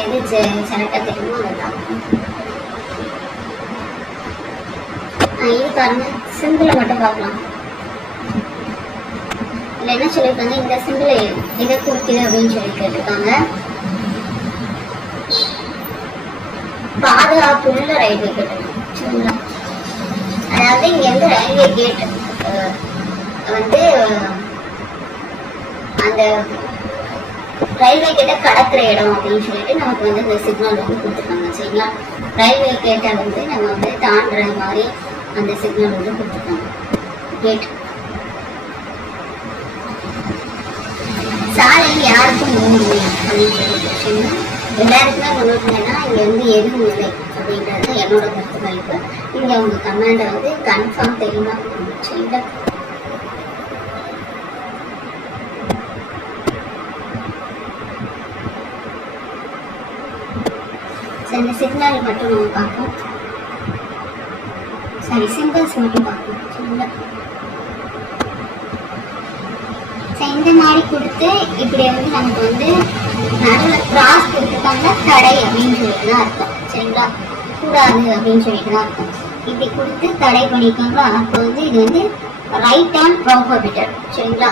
எது செலக்டா தெரியுமோ அதுதான். இது பாருங்க, சிம்பிளை மட்டும் பார்க்கலாம். இல்லை என்ன சொல்லியிருக்காங்க, இந்த சிம்பிளை எதை குறிக்குது அப்படின்னு சொல்லி கேட்டிருக்காங்க. பாதுகாப்புள்ள ரயில்வே கேட் சரிங்களா. அதாவது இங்க வந்து ரயில்வே கேட் வந்து அந்த ரயில்வே கேட்டை கடக்கிற இடம் அப்படின்னு சொல்லிட்டு நமக்கு வந்து இந்த சிக்னல் வந்து கொடுத்துருக்காங்க சரிங்களா. ரயில்வே கேட்டை வந்து நம்ம வந்து தாண்டுற மாதிரி அந்த சிக்னல் வந்து கொடுத்துருக்காங்க. கேட் சாலையில் யாருக்கும் முன்னுரிமை அப்படின்னு சொல்லி எல்லாருக்குமே முன்னுரிமைனா இங்க வந்து எதுவும் இல்லை அப்படின்றது என்னோட கருத்துக்களுக்கு. இங்க உங்க கமாண்டை வந்து கன்ஃபார்ம் தெரியுமா சரிங்களா. இந்த சிக்னல் மட்டும் நம்ம பார்ப்போம். சாரி, சிம்பிள்ஸ் மட்டும் பார்ப்போம் சரிங்களா. இந்த மாதிரி கொடுத்து இப்படி வந்து நமக்கு வந்து நடுவில் கிராஸ் கொடுத்துருக்காங்க, தடை அப்படின்னு சொல்லிட்டு தான் அர்த்தம் சரிங்களா. கூடாது அப்படின்னு சொல்லிட்டு தான் அர்த்தம். இப்படி கொடுத்து தடை பண்ணியிருக்காங்களா, அப்போ வந்து இது வந்து ரைட் டர்ன் ப்ரோஹிபிட்டட் சரிங்களா.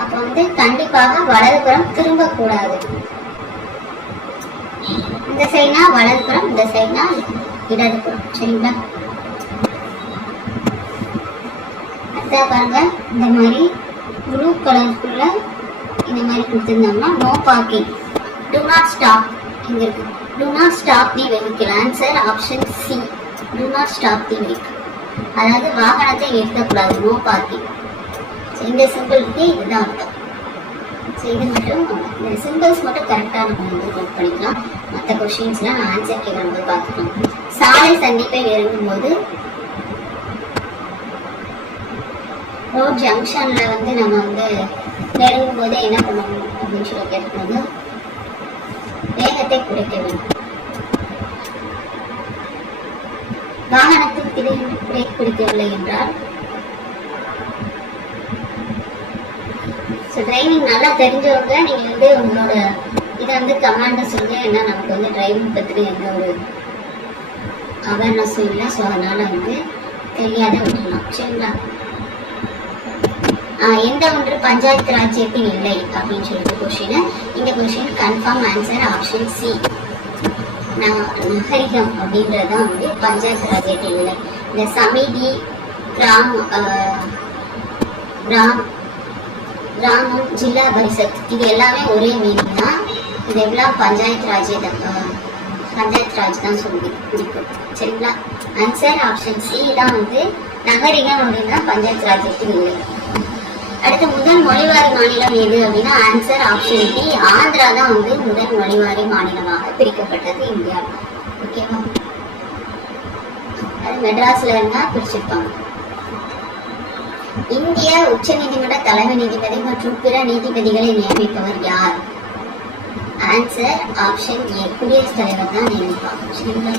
அப்போ வந்து கண்டிப்பாக வலதுபுறம் திரும்பக்கூடாது. இந்த சைடுனா வலதுபுறம், இந்த சைடுனா இடதுபுறம் சரிங்களா. அடுத்த பாருங்க, இந்த மாதிரி ப்ளூ கலருக்குள்ள இந்த மாதிரி கொடுத்துருந்தாங்கன்னா no parking, do not stop. இங்க இருக்கு do not stop the vehicle. Answer option C, do not stop the vehicle. அதாவது வாகனத்தை நிறுத்தக்கூடாது, நோ பார்க்கிங். இந்த சிம்பிளுக்கு இதுதான் அர்த்தம். இது மட்டும் இந்த சிம்பிள்ஸ் மட்டும் கரெக்டாக நம்ம வந்து நோட் பண்ணிக்கலாம். மற்ற கொஸ்டின்ஸ்லாம் நான் ஆன்சர் கேட்கும்போது பார்த்துக்கலாம். சாலை சந்திப்பை நெருங்கும் போது ரோட் ஜங்ஷன்ல வந்து நம்ம வந்து நெருங்கும் போது என்ன பண்ணணும் அப்படின்னு சொல்லி கேட்கும்போது வேகத்தை குறைக்க வேண்டும். வாகனத்துக்கு திடீரென்று பிரேக் பிடிக்கவில்லை என்றால் டிரைவிங் நல்லா தெரிஞ்சவங்க நீங்க வந்து உங்களோட இதை வந்து கமாண்ட சொல்லுங்க. ஏன்னா நமக்கு வந்து டிரைவிங் பற்றி எந்த ஒரு அவேர்னஸும் இல்லை. ஸோ அதனால வந்து தெரியாத விடலாம் சரிங்களா. எந்த ஒன்று பஞ்சாயத்து ராஜ்யத்தில் இல்லை அப்படின்னு சொல்லிட்டு கொஸ்டின். இந்த question confirm answer option C, நகரிகம் அப்படின்றதான் வந்து பஞ்சாயத்து ராஜ்யத்தில் இல்லை. இந்த சமிதி, கிராமம், ஜில்லா பரிஷத் இது எல்லாமே ஒரே மீனிங் தான். இது எல்லாம் பஞ்சாயத்து ராஜ் தான் சொல்லி பிடிக்கும் சரிங்களா. ஆன்சர் ஆப்ஷன் சி தான் வந்து நகரிகம் அப்படின்னா பஞ்சாயத்து ராஜ்யத்தில் இல்லை. அடுத்து முதல் மொழிவாரி மாநிலம் எது அப்படின்னா ஆன்சர் ஆப்ஷன் டி, ஆந்திரா தான் வந்து முதல் மொழிவாரி மாநிலமாக பிரிக்கப்பட்டது இந்தியா. ஓகேவா, அது மெட்ராஸ்ல இருந்தா பிரிச்சிருப்பாங்க. இந்திய உச்ச நீதிமன்ற தலைமை நீதிபதி மற்றும் பிற நீதிபதிகளை நியமிப்பவர் யார்? ஆன்சர் ஆப்ஷன் ஏ, குடியரசுத் தலைவர் தான் நியமிப்பாங்க சரிங்களா.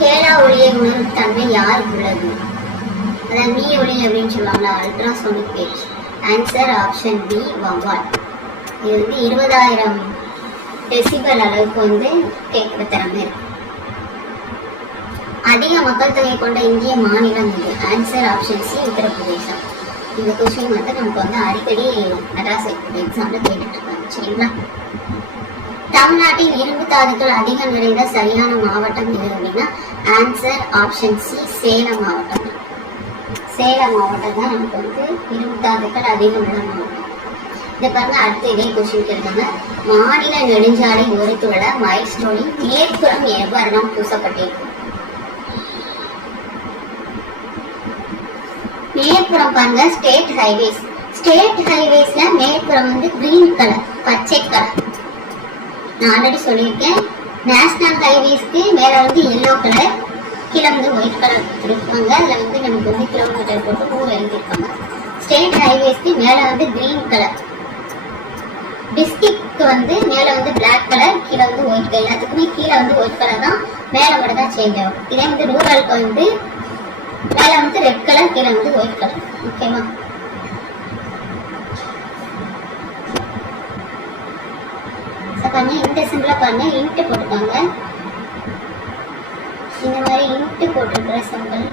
கேலா ஒளியை உணரும் தன்மை யாருக்கு உள்ளது? அதான் மீ ஒளி அப்படின்னு சொல்லுவாங்களா, ultrasonic waves. Answer option B, வவ்வால். இது வந்து 20,000 டெசிபல் அளவுக்கு வந்து கேட்கிற திறமை இருக்கு. அதிக மக்கள் தொகை கொண்ட இந்திய மாநிலம் இது. Answer option C, Uttar Pradesh. இந்த கொஸ்டின் வந்து நமக்கு வந்து அடிக்கடி மெட்ராஸ் எக்ஸாம்ல கேட்டுட்டு இருக்காங்க சரிங்களா. தமிழ்நாட்டின் இரும்பு தாதுக்கள் அதிகம் நிறைந்த சரியான மாவட்டம் எது அப்படின்னா ஆன்சர் ஆப்ஷன் சி, சேலம் மாவட்டம். சேலம் மாவட்டம் தான் நமக்கு வந்து இரும்பு தாதுக்கள் அதிகம் உள்ள மாவட்டம். இதை பாருங்க, அடுத்த இதே கொஸ்டின் கேட்காங்க. மாநில நெடுஞ்சாலை ஓரத்துள்ள மைல்ஸ்டோனின் மேற்புறம் எவ்வாறுதான் பூசப்பட்டிருக்கும்? மேற்புறம் பாருங்க, ஸ்டேட் ஹைவேஸ். ஸ்டேட் ஹைவேஸ்ல மேற்புறம் வந்து கிரீன் கலர், பச்சை கலர். நான் ஆல்ரெடி சொல்லியிருக்கேன். நேஷனல் ஹைவேஸ்க்கு மேல வந்து எல்லோ கலர், கீழே வந்து ஒயிட் கலர் கொடுத்துருக்காங்க. அதில் வந்து நமக்கு வந்து கிலோமீட்டர் போட்டு 3 எழுதியிருக்காங்க. ஸ்டேட் ஹைவேஸ்க்கு மேலே வந்து கிரீன் கலர், டிஸ்ட்ரிக்ட் வந்து மேலே வந்து பிளாக் கலர், கீழே வந்து ஒயிட் கலர். எல்லாத்துக்குமே கீழே வந்து ஒயிட் கலர் தான், மேலே மட்டும் தான் சேஞ்ச் ஆகும். இதே வந்து ரூரலுக்கு வந்து மேலே வந்து ரெட் கலர், கீழே வந்து ஒயிட் கலர். ஓகேவா, பாருங்க இந்த சிம்பிள பாருங்க இன்ட் போட்டுருக்காங்க. இந்த மாதிரி இன்ட் போட்டிருக்கிற சிம்பிள்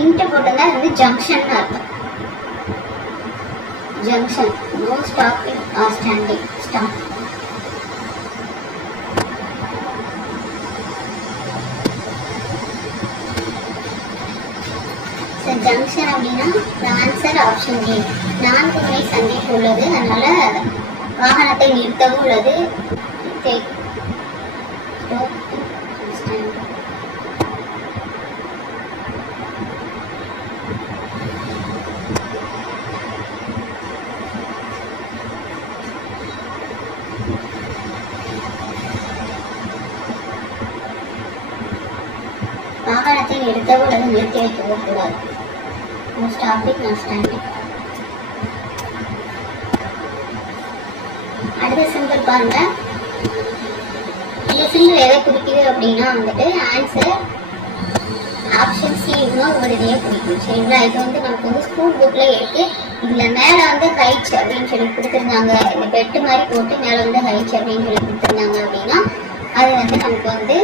இன்ட் போட்டதா வந்து ஜங்ஷன் அர்த்தம். Junction no stopping or standing stop. Junction அப்படின்னா ஆன்சர் ஆப்ஷன் ஏ. 4 முனை சந்திப்பு உள்ளது, அதனால வாகனத்தை நிறுத்தவும் உள்ளது. வாகனத்தை நிறுத்தவும் அல்லது நிறுத்தி வைக்கவும் கூடாது. ஸ்டாப்பிங் நான் ஸ்டாண்டிங். அடுத்த சிம்பிள் பாருங்க. இந்த சிம்பிள் எதை குறிக்குது அப்படின்னா வந்துட்டு ஆன்சர் ஆப்ஷன் சி உணவு விடுதியை குறிக்கும். சரிங்களா? இது வந்து நமக்கு வந்து ஸ்கூல் புக்ல இருக்கு. இதுல மேல வந்து ஹைட்ஸ் அப்படின்னு சொல்லி கொடுத்துருந்தாங்க. இந்த பெட்டு மாதிரி போட்டு மேல வந்து ஹைட்ஸ் அப்படின்னு சொல்லி கொடுத்துருந்தாங்க அப்படின்னா அது வந்து நமக்கு வந்து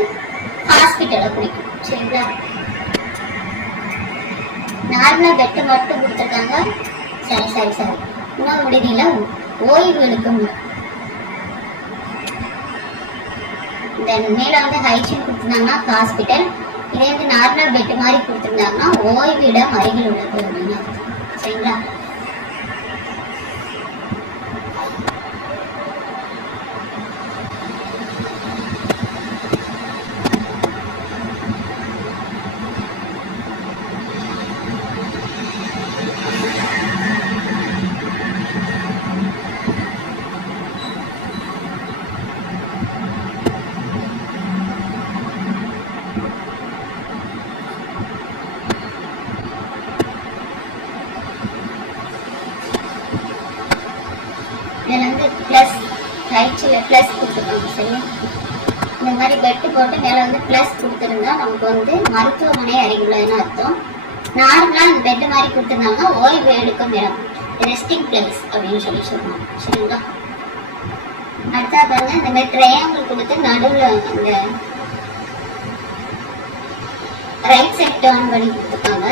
ஹாஸ்பிட்டலை குறிக்கும். சரிங்களா? நார்மலா பெட்டு மட்டும் கொடுத்துருக்காங்க. சரி உணவு விடுதியில ஓய்வு எடுக்கும். இந்த மேல வந்து ஹைஜீன் கொடுத்துருந்தாங்கன்னா ஹாஸ்பிட்டல், இதே வந்து நார்மல் பெட் மாதிரி கொடுத்துருந்தாங்கன்னா ஓய்விடம் அருகில் உள்ளது அப்படின்னு. சரிங்களா? இதில் வந்து ப்ளஸ் ஹைட்ஸில் ப்ளஸ் கொடுத்துருக்காங்க. சரியா? இந்த மாதிரி பெட்டு போட்டு மேலே வந்து ப்ளஸ் கொடுத்துருந்தா நமக்கு வந்து மருத்துவமனை அருகிலுள்ளதுன்னு அர்த்தம். நார்மலாக இந்த பெட்டு மாதிரி கொடுத்துருந்தாங்கன்னா ஓய்வு எடுக்கும் இடம், ரெஸ்டிங் பிளேஸ் அப்படின்னு சொல்லுவாங்க. சரிங்களா? அடுத்தா பாருங்க, இந்த மாதிரி ட்ரையாங்கிள் கொடுத்து நடுவில் இந்த ரைட் சைட் டர்ன் பண்ணி கொடுத்துருக்காங்க.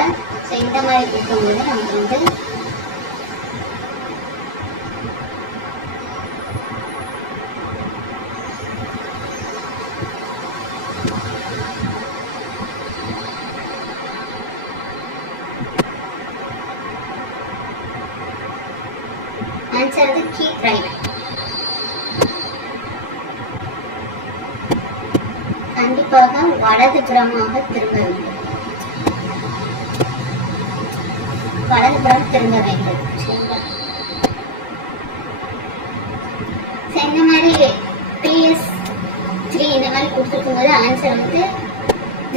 ஸோ இந்த மாதிரி கொடுக்கும்போது நமக்கு வந்து ஆன்சர் வந்து கீப் ரைட். கண்டிப்பாக வலதுபுறமாக திரும்ப வேண்டும். வலதுபுறம் திரும்ப வேண்டும். இந்த மாதிரி PS3 இந்த மாதிரி கொடுத்துருக்கும் போது ஆன்சர் வந்து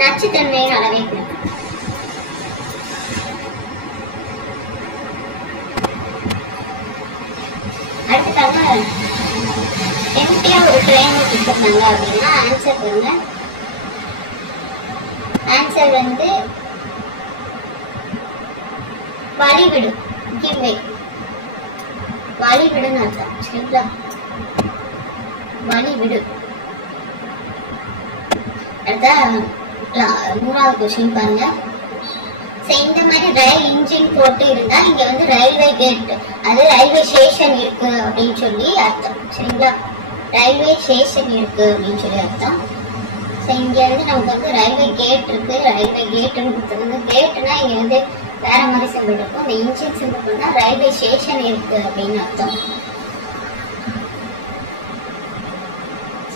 நச்சுத்தன்மையின் அளவை கொடுக்கும். அடுத்ததாக எம்டியா ஒரு ட்ரையாங்கிள் கொடுத்துருந்தாங்க அப்படின்னா ஆன்சர் பாருங்க. ஆன்சர் வந்து வழிவிடு, கிவ் வே, வழிவிடுன்னு அர்த்தம். சரிங்களா? வழிவிடு. அடுத்த 3வது கொஸ்டின் பாருங்க. இந்த மாதிரி ரயில் இன்ஜின் போட்டு இருந்தா இங்க வந்து ரயில்வே கேட், அது ரயில்வே ஸ்டேஷன் இருக்கு அப்படின்னு சொல்லி அர்த்தம். சரிங்களா? ரயில்வே ஸ்டேஷன் இருக்கு அப்படின்னு சொல்லி அர்த்தம். இங்க வந்து நமக்கு வந்து ரயில்வே கேட் இருக்கு, ரயில்வே கேட்டுன்னு கொடுத்துருங்க. கேட்டுனா இங்க வந்து வேற மாதிரி சிம்பிள் இருக்கும். இந்த இன்ஜின் சிம்பிள் பண்ணா ரயில்வே ஸ்டேஷன் இருக்கு அப்படின்னு அர்த்தம்.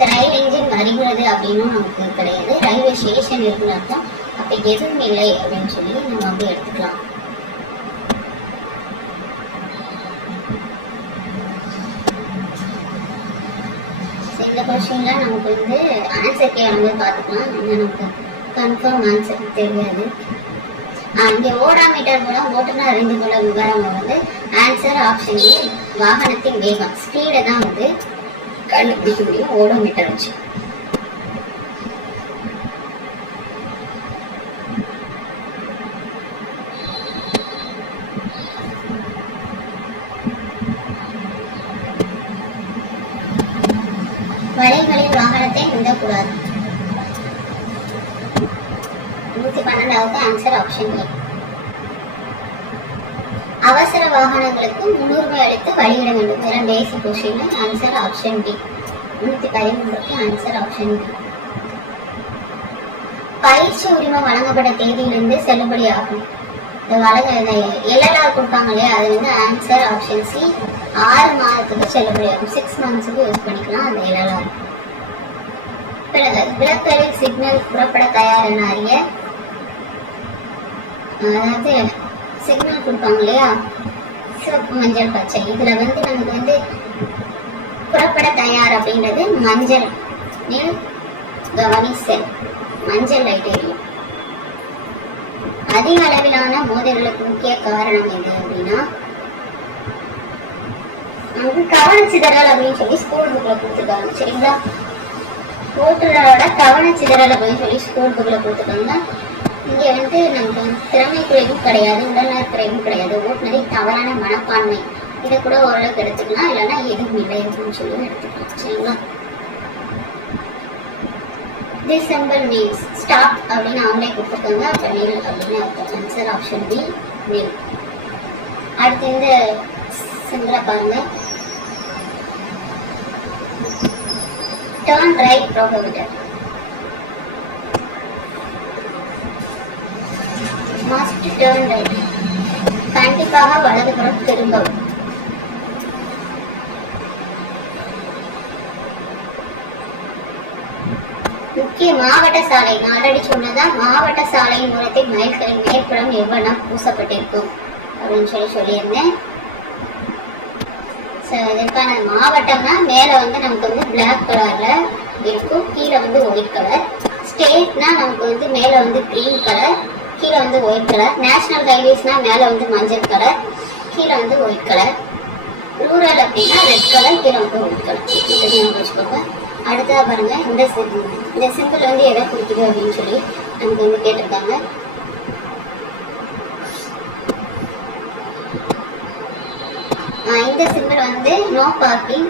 ரயில் இன்ஜின் வருகிறது அப்படின்னு நமக்கு கிடையாது, ரயில்வே ஸ்டேஷன் இருக்குன்னு அர்த்தம். அப்ப எதுவும் இல்லை அப்படின்னு சொல்லி நம்ம வந்து எடுத்துக்கலாம். இந்த கொஸ்டின்ல நமக்கு வந்து ஆன்சர் கேளுங்க பார்த்துக்கலாம். நமக்கு கன்ஃபார்ம் ஆன்சர் தெரியாது. இங்க ஓடாமீட்டர் மூலம் ஓட்டுநர் அறிந்து கொள்ள விவரம் வந்து ஆன்சர் ஆப்ஷன் ஏ, வாகனத்தின் வேகம் ஸ்பீடை தான் வந்து கண்டுபிடிக்க முடியும் ஓடோமீட்டர் வச்சு. கூடாது. 112வது ஆன்சர் ஆப்ஷன் ஏ. அவசர வாகனங்களுக்கு முன்னுரிமை அளித்து வழியிட வேண்டும். இதெல்லாம் basic question. Answer option D. 113க்கு ஆன்சர் ஆப்ஷன் டி. பயிற்சி உரிமம் வழங்கப்பட்ட தேதியிலிருந்து செல்லுபடியாகும். எல்எல்ஆர் கொடுப்பாங்க இல்லையா, அது வந்து ஆன்சர் ஆப்ஷன் சி. 6 மாதத்துக்கு செல்லுபடியாகும். 6 மந்த்ஸுக்கு யூஸ் பண்ணிக்கலாம் அந்த எல்எல்ஆர். பிறகு விளக்குகளில் சிக்னல் புறப்பட தயார் என அறிய, அதாவது சிக்னல் கொடுப்பாங்க இல்லையா, சிவப்பு மஞ்சள் பச்சை, இதுல வந்து நமக்கு வந்து புறப்பட தயார் அப்படின்றது மஞ்சள் கவனிசல், மஞ்சள் லைட் எரியும். அதிக அளவிலான மோதல்களுக்கு முக்கிய காரணம் எது அப்படின்னா நமக்கு கவனச்சிதறல் அப்படின்னு சொல்லி ஸ்கூல் புக்ல கொடுத்துருக்காங்க. சரிங்களா, ஓட்டுநரோட கவனச்சிதறல் அப்படின்னு சொல்லி ஸ்கூல் புக்ல கொடுத்துருக்காங்க. இங்க வந்து நமக்கு திறமை குறைவும் கிடையாது, உடல்நல குறைவும் கிடையாது, ஓட்டுநரின் தவறான மனப்பான்மை, இதை கூட ஓரளவுக்கு எடுத்துக்கலாம், இல்லைன்னா எதுவும் இல்லை அப்படின்னு சொல்லி எடுத்துக்கலாம். சரிங்களா, this symbol means stop அப்படின்னு அவங்களே கொடுத்துருக்காங்க. அப்ப nil அப்படின்னு அர்த்தம். Answer option B nil. அடுத்து இந்த சிம்பிளை பாருங்க. turn right prohibited. must turn right. கண்டிப்பாக வலதுபுறம் திரும்பவும். முக்கிய மாவட்ட சாலை, நான் ஆல்ரெடி சொன்னதான், மாவட்ட சாலையின் மூலத்தில் மைல்களின் மேற்புறம் எவ்வளவு பூசப்பட்டிருக்கும் அப்படின்னு சொல்லியிருந்தேன். இதற்கான மாவட்டம்னா மேல வந்து நமக்கு வந்து பிளாக் கலர்ல இருக்கும், கீழே வந்து ஒயிட் கலர். ஸ்டேட்னா நமக்கு வந்து மேல வந்து கிரீன் கலர், கீழே வந்து ஒயிட் கலர். நேஷனல் ஹைவேஸ்னா மேல வந்து மஞ்சள் கலர், கீழே வந்து ஒயிட் கலர். ரூரல் அப்படின்னா ரெட் கலர், கீழே வந்து ஒயிட் கலர். வச்சுக்கோங்க. அடுத்ததா பாருங்க, இந்த சிம்பிள் வந்து எதை குறிக்குது அப்படின்னு சொல்லி நமக்கு வந்து கேட்டிருக்காங்க. இந்த சிம்பிள் வந்து நோ பார்க்கிங்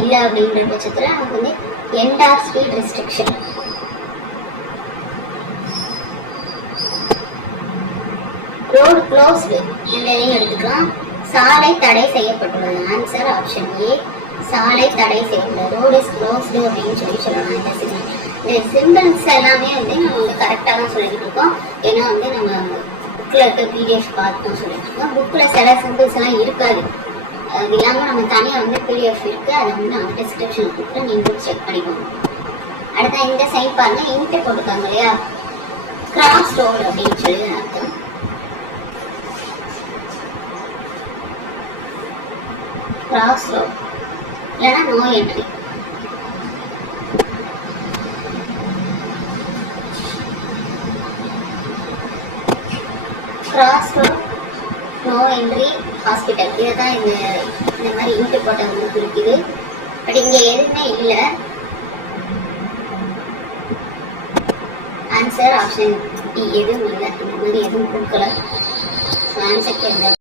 இல்லை அப்படின்ற பட்சத்தில் நமக்கு வந்து end of speed restriction. Road closed எதையும் எடுத்துக்கலாம். சாலை தடை செய்யப்பட்டுள்ளது. ஆன்சர் ஆப்ஷன் ஏ, சாலை தடை செய்யப்பட்டுள்ளது. ரோடு இஸ் க்ளோஸ்டு அப்படின்னு சொல்லலாம். இந்த சிம்பிள், இந்த சிம்பிள்ஸ் எல்லாமே வந்து நம்ம வந்து கரெக்டாக தான் சொல்லிட்டு இருக்கோம். ஏன்னா வந்து நம்ம புக்கில் இருக்க பிடிஎஃப் பார்த்தும் சொல்லிட்டு இருக்கோம். புக்கில் சில சிம்பிள்ஸ் எல்லாம் இருக்காது, அது இல்லாமல் நம்ம தனியாக வந்து பிடிஎஃப் இருக்குது, அதை வந்து நம்ம டிஸ்கிரிப்ஷன் கொடுத்து நீங்கள் செக் பண்ணிக்கோங்க. அடுத்த இந்த சைட் பாருங்க, இன்ட்டு போட்டுக்காங்க இல்லையா, கிராஸ் ரோடு அப்படின்னு சொல்லி அர்த்தம். கிராஸ் ரோடு இல்லைன்னா no entry. Cross road, no entry, hospital, இதை தான் இந்த மாதிரி இன்ட்டு போட்டது வந்து குறிக்குது. பட் இங்கே எதுவுமே இல்லை. ஆன்சர் ஆப்ஷன் டி, எதுவும் இல்லை, இந்த மாதிரி எதுவும் கொடுக்கல. ஆன்சர்